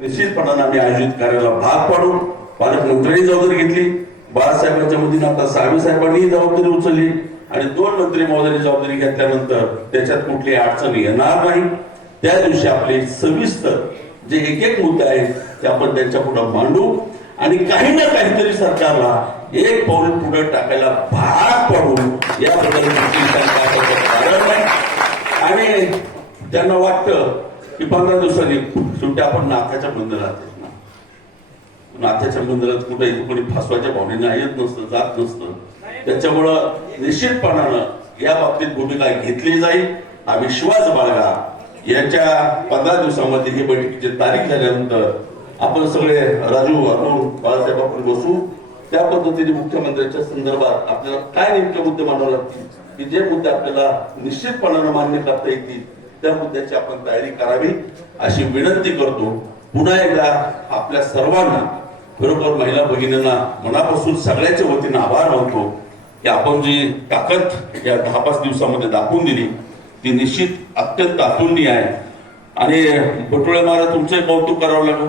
निश्चितपणानं आम्ही आयोजित करायला भाग पाडू पालकमंत्र्यांनी जबाबदारी घेतली. बाळासाहेबांच्या वतीनं आता साहेब साहेबांनी जबाबदारी उचलली आणि दोन मंत्री महोदयांनी जबाबदारी घेतल्यानंतर त्याच्यात कुठली अडचण येणार नाही. त्या दिवशी आपले सविस्तर जे एक एक मुद्दे आहेत ते आपण त्यांच्या पुढे मांडू. आणि काही ना काहीतरी सरकारला एक पाऊल पुढे टाकायला भाग पाडू याबद्दल आणि त्यांना वाटतं की पंधरा दिवसांनी शेवटी आपण नाथ्याच्या मंदिरात ना नाथ्याच्या मंदिरात कुठे कोणी फसवायच्या भावनेने येत नसतं जात नसतं. त्याच्यामुळं निश्चितपणानं या बाबतीत भूमिका घेतली जाईल. हा विश्वास बाळगा. याच्या पंधरा दिवसामध्ये ही बैठकीची तारीख झाल्यानंतर आपण सगळे राजू अरुण बाळासाहेब आपण बसू. त्या पद्धतीने मुख्यमंत्र्यांच्या संदर्भात आपल्याला काय नेमके मुद्दे मांडावे लागतील? की जे मुद्दे आपल्याला निश्चितपणानं मान्य करता येतील त्या मुद्द्याची आपण तयारी करावी अशी विनंती करतो. पुन्हा एकदा आपल्या सर्वांना खरोखर महिला भगिनींना मनापासून सगळ्याच्या वतीनं आभार मानतो की आपण जी ताकद या दहा पाच दिवसामध्ये दाखवून दिली ती निश्चित अत्यंत अतुलनीय आहे. आणि पटोळे महाराज तुमचं कौतुक करावं लागलं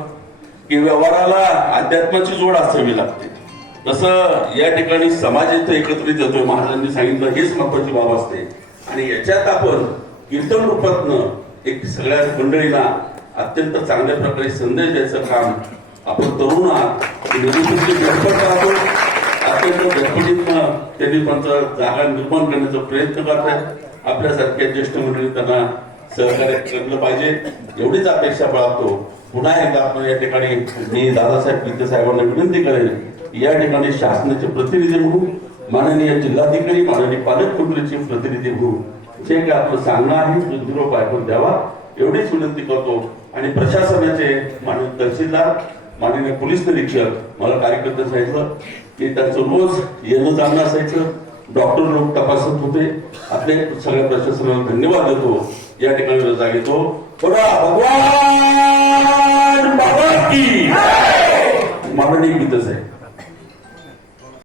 की व्यवहाराला अध्यात्माची जोड असावी लागते. तसं या ठिकाणी समाज इथं एकत्रित येतोय. महाराजांनी सांगितलं हेच महत्वाची बाब असते. आणि याच्यात आपण कीर्तन रूपातनं एक सगळ्या मंडळीला अत्यंत चांगल्या प्रकारे संदेश द्यायचं काम आपण तरुण आहात अत्यंत झटपटीतनं त्यांनी त्यांचा जागा निर्माण करण्याचा प्रयत्न करतायत आपल्यासारख्या ज्येष्ठ मंडळी त्यांना सहकार्य केलं पाहिजे. एवढीच अपेक्षा बाळगतो. पुन्हा एकदा आपण या ठिकाणी मी दादासाहेब विद्या साहेबांना विनंती करेन या ठिकाणी शासनाचे प्रतिनिधी म्हणून माननीय जिल्हाधिकारी माननीय पालकमंत्रीचे प्रतिनिधी म्हणून जे काय आपलं सांगणं आहे तो ऐकून द्यावा. एवढीच विनंती करतो. आणि प्रशासनाचे माननीय तहसीलदार माननीय पोलीस निरीक्षक मला कार्यकर्ते सांगितलं की त्यांचं रोज येणं जाणं असायचं. डॉक्टर लोक तपासत होते. आपले सगळ्या प्रशासनाला धन्यवाद देतो. या ठिकाणी रजा घेतो भगवान बाबा की माननीय गीतच आहे